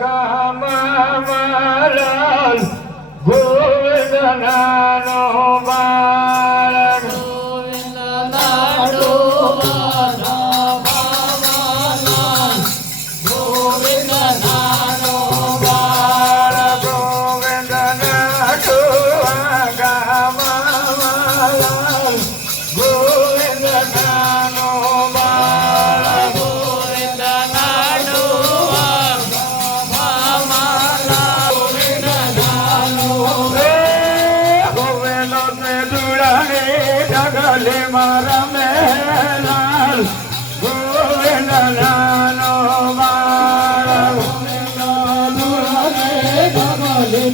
ગામલાલ ગોવિંદ નાનો બાળક ગોવિંદ નાડો ગોવિંદ નાનો બાળક ગોવિંદ નાનો ગામલાલ ગોવિંદ નાનો બાળક ગોવિંદ નાડો ગોવિંદ નાનો ગોવિંદ ને દુરાને ઢગલે મારા મેલાલ ગોવિંદ નાનો બાળક ગોવિંદ દુરાને ઢગલે